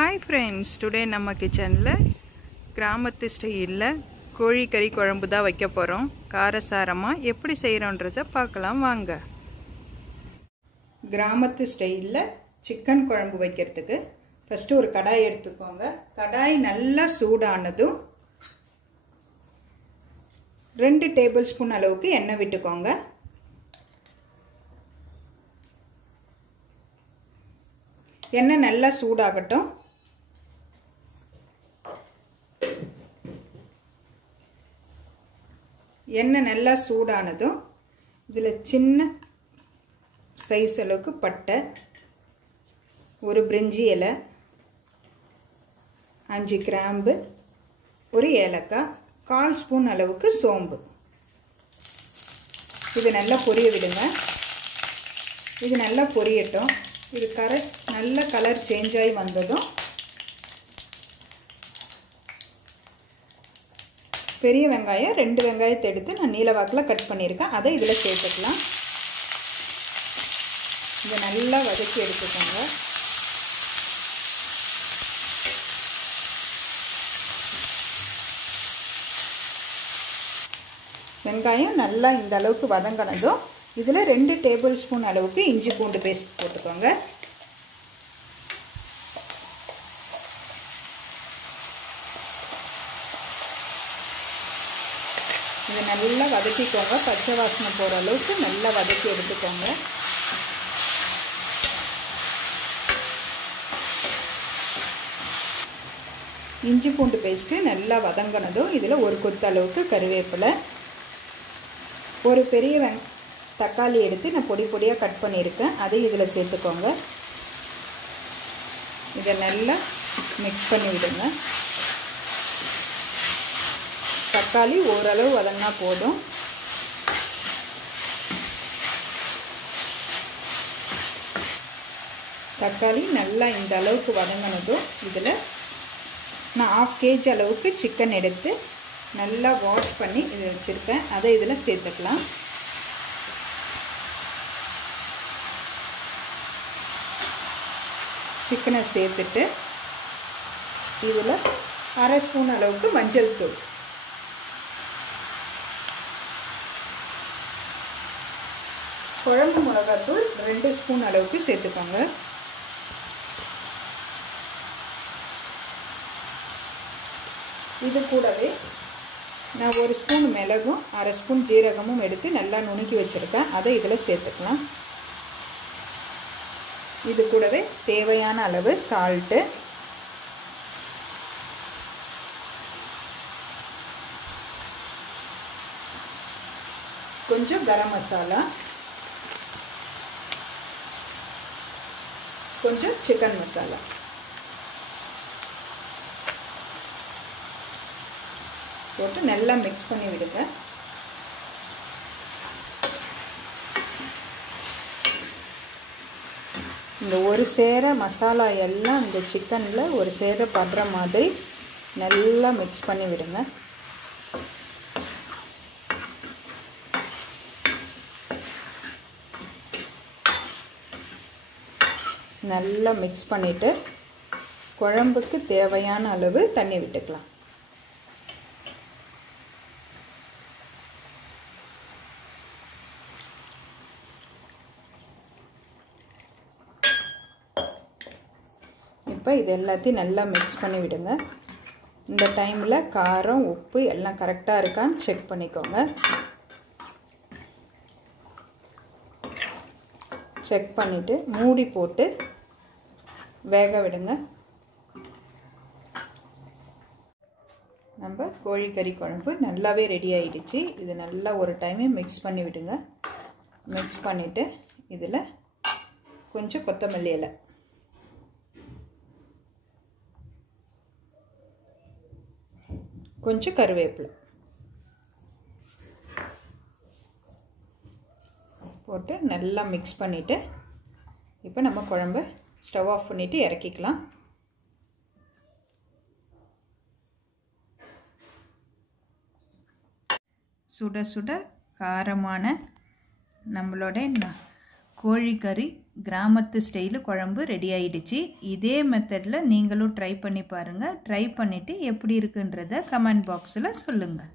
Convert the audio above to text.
Hi friends, today நம்ம கிச்சன்ல கிராமத்து ஸ்டைல்ல கோழி கறி குழம்பு தான் வைக்க போறோம். காரசாரமா எப்படி செய்யறோம்ன்றத பார்க்கலாம் வாங்க. கிராமத்து ஸ்டைல்ல சிக்கன் குழம்பு வைக்கிறதுக்கு ஃபர்ஸ்ட் ஒரு கடாய் எடுத்துக்கோங்க. கடாய் நல்லா சூடானதும் 2 டேபிள்ஸ்பூன் அளவுக்கு எண்ணெய் விட்டுக்கோங்க. எண்ணெய் நல்லா சூடாகட்டும். எண்ணெய் நல்லா சூடானதும் இதில் சின்ன சைஸ் அளவுக்கு பட்டை, ஒரு பிரிஞ்சி இலை, 5 கிராம்பு, ஒரு ஏலக்காய், 1/4 ஸ்பூன் அளவுக்கு சோம்பு. இது நல்லா பொரிய விடுங்க. இது நல்லா பொரியட்டும். இது நல்ல கலர் சேஞ்ச் ஆகி வந்ததும் பெரிய வெங்காயம் 2 வெங்காயத்தை எடுத்து நான் நீல வாக்கில் கட் பண்ணியிருக்கேன். அதை இதில் சேர்த்துக்கலாம். இதை நல்லா வதக்கி எடுத்துக்கோங்க. வெங்காயம் நல்லா இந்த அளவுக்கு வதங்கினதும் இதில் 2 டேபிள் ஸ்பூன் அளவுக்கு இஞ்சி பூண்டு பேஸ்ட் போட்டுக்கோங்க. இதை நல்லா வதக்கிக்கோங்க. பச்சை வாசனை போகிற அளவுக்கு நல்லா வதக்கி எடுத்துக்கோங்க. இஞ்சி பூண்டு பேஸ்ட்டு நல்லா வதங்கினதும் இதில் ஒரு கொத்து அளவுக்கு கருவேப்பிலை, ஒரு பெரிய தக்காளி எடுத்து நான் பொடி பொடியாக கட் பண்ணியிருக்கேன். அதை இதில் சேர்த்துக்கோங்க. இதை நல்லா மிக்ஸ் பண்ணி விடுங்க. தக்காளி ஓரளவு வதங்கினா போதும். தக்காளி நல்லா இந்த அளவுக்கு வதங்கினதும் இதில் நான் 1/2 kg அளவுக்கு சிக்கன் எடுத்து நல்லா வாஷ் பண்ணி இதை வச்சுருக்கேன். அதை இதில் சேர்த்துக்கலாம். சிக்கனை சேர்த்துட்டு இதில் 1/2 ஸ்பூன் அளவுக்கு மஞ்சள் தூள், குழம்பு மிளகாத்தூள் 2 ஸ்பூன் அளவுக்கு சேர்த்துக்கோங்க. இது கூடவே நான் 1 ஸ்பூன் மிளகும் 1/2 ஸ்பூன் ஜீரகமும் எடுத்து நல்லா நுணுக்கி வச்சுருக்கேன். அதை இதில் சேர்த்துக்கலாம். இது கூடவே தேவையான அளவு சால்ட்டு, கொஞ்சம் கரம் மசாலா, கொஞ்சம் சிக்கன் மசாலா போட்டு நல்லா மிக்ஸ் பண்ணி விடுங்க. இந்த ஒரு சேர மசாலா எல்லாம் இந்த சிக்கனில் ஒரு சேர படுற மாதிரி நல்லா மிக்ஸ் பண்ணி விடுங்க. நல்லா மிக்ஸ் பண்ணிவிட்டு குழம்புக்கு தேவையான அளவு தண்ணி விட்டுக்கலாம். இப்போ இது எல்லாத்தையும் நல்லா மிக்ஸ் பண்ணி விடுங்க. இந்த டைமில் காரம் உப்பு எல்லாம் கரெக்டாக இருக்கான்னு செக் பண்ணிக்கோங்க. செக் பண்ணிவிட்டு மூடி போட்டு வேக விடுங்க. நம்ம கோழிக்கறி குழம்பு நல்லாவே ரெடி ஆகிடுச்சு. இது நல்லா ஒரு டைமே மிக்ஸ் பண்ணி விடுங்க. மிக்ஸ் பண்ணிவிட்டு இதில் கொஞ்சம் கொத்தமல்லி இலை, கொஞ்சம் கருவேப்பிலை போட்டு நல்லா மிக்ஸ் பண்ணிவிட்டு இப்போ நம்ம குழம்பை ஸ்டவ் ஆஃப் பண்ணிவிட்டு இறக்கிக்கலாம். சுட சுட காரமான நம்மளோட கோழி கறி கிராமத்து ஸ்டைலு குழம்பு ரெடி ஆயிடுச்சு. இதே மெத்தடில் நீங்களும் ட்ரை பண்ணி பாருங்கள். ட்ரை பண்ணிவிட்டு எப்படி இருக்குன்றத கமெண்ட் பாக்ஸில் சொல்லுங்கள்.